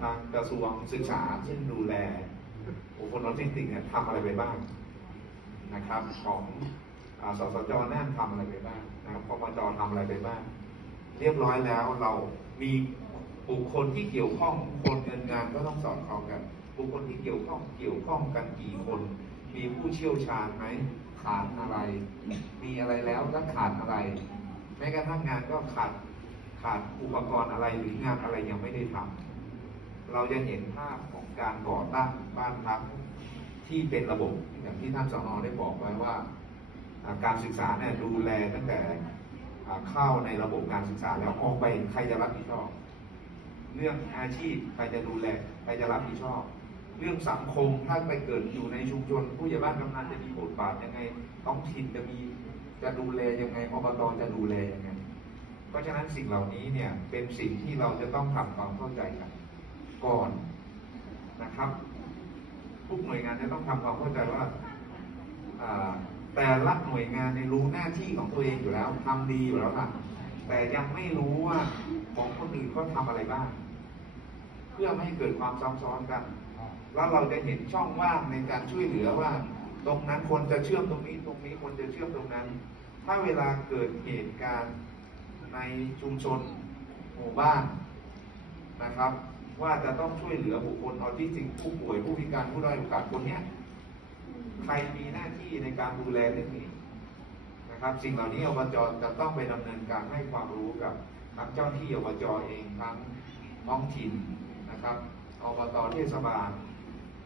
ทางกระทรวงศึกษา ซึ่งดูแลบุคคลออทิสติกเนี่ยทำอะไรไปบ้างนะครับ ของอสสจน่านทำอะไรไปบ้างนะครับพมจทำอะไรไปบ้าง เรียบร้อยแล้วเรามีบุคคลที่เกี่ยวข้องคนเงินงานก็ต้องสอดคล้องกัน บุคคลที่เกี่ยวข้องเกี่ยวข้องกันกี่คน มีผู้เชี่ยวชาญไหมขาดอะไร มีอะไรแล้วก็ขาดอะไรแม้กระทั่งงานก็ขาดขาดอุปกรณ์อะไรหรืองานอะไรยังไม่ได้ทำ เราจะเห็นภาพของการก่อตั้งบ้านพักที่เป็นระบบอย่างที่ท่านสอนอได้บอกไว้ว่า การศึกษาเนี่ยดูแลตั้งแต่เข้าในระบบการศึกษาแล้วออกไปใครจะรับผิดชอบ เรื่องอาชีพใครจะดูแลใครจะรับผิดชอบ เรื่องสังคมถ้าไปเกิดอยู่ในชุมชน ผู้ใหญ่บ้านกำนันจะมีบทบาทยังไงท้องถิ่นจะมีจะดูแลยังไงอบตจะดูแลยังไง เพราะฉะนั้นสิ่งเหล่านี้เนี่ยเป็นสิ่งที่เราจะต้องทำความเข้าใจกัน ก่อนนะครับ ทุกหน่วยงานจะต้องทำความเข้าใจว่าแต่ละหน่วยงานในรู้หน้าที่ของตัวเองอยู่แล้วทำดีอยู่แล้วค่ะแต่ยังไม่รู้ว่าของคนอื่นเขาทำอะไรบ้าง เพื่อไม่ให้เกิดความซ้ำซ้อนกัน แล้วเราจะเห็นช่องว่างในการช่วยเหลือว่า ตรงนั้นควรจะเชื่อมตรงนี้ตรงนี้ควรจะเชื่อมตรงนั้น ถ้าเวลาเกิดเหตุการณ์ในชุมชนหมู่บ้านนะครับ ว่าจะต้องช่วยเหลือบุคคลออทิสติกผู้ป่วยผู้พิการผู้ด้อยโอกาสคนเนี้ยใครมีหน้าที่ในการดูแลเรื่องนี้นะครับ สิ่งเหล่านี้อบจจะต้องไปดำเนินการให้ความรู้กับทั้งเจ้าที่อบจเองทั้งท้องถิ่นนะครับอบตเทศบาล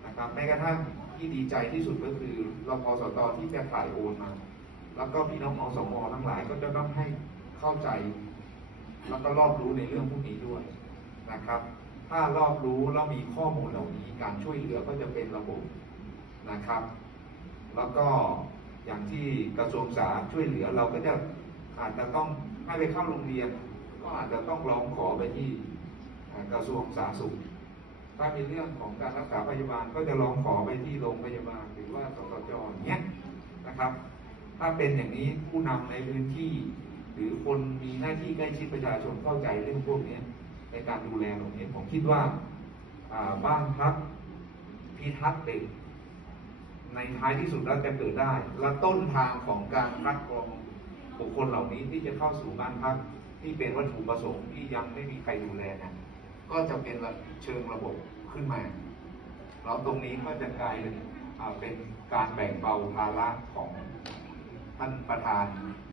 นะครับแม้กระทั่งที่ดีใจที่สุดก็คือรพสตที่จะถ่ายโอนมา แล้วก็พี่น้องอสมอทั้งหลายก็จะต้องให้เข้าใจ แล้วก็รอบรู้ในเรื่องพวกนี้ด้วยนะครับ ถ้ารอบรู้แล้วมีข้อมูลเหล่านี้การช่วยเหลือก็จะเป็นระบบนะครับ แล้วก็อย่างที่กระทรวงสาธารณสุขช่วยเหลือเราก็จะอาจจะต้องให้ไปเข้าโรงเรียน ก็อาจจะต้องร้องขอไปที่กระทรวงสาธารณสุข ถ้ามีเรื่องของการรักษาพยาบาลก็จะร้องขอไปที่โรงพยาบาลหรือว่าสสจอย่างเงี้ยนะครับ ถ้าเป็นอย่างนี้ผู้นำในพื้นที่ หรือคนมีหน้าที่ใกล้ชิดประชาชนเข้าใจเรื่องพวกนี้ ในการดูแลตรงนี้ผมคิดว่าบ้านพักพิทักษ์เด็กในท้ายที่สุดแล้วจะเกิดได้ และต้นทางของการคัดกรองบุคคลเหล่านี้ที่จะเข้าสู่บ้านพักที่เป็นวัตถุประสงค์ที่ยังไม่มีใครดูแลนะก็จะเป็นเชิงระบบขึ้นมา แล้วตรงนี้ก็จะกลายเป็นการแบ่งเบาภาระของท่านประธาน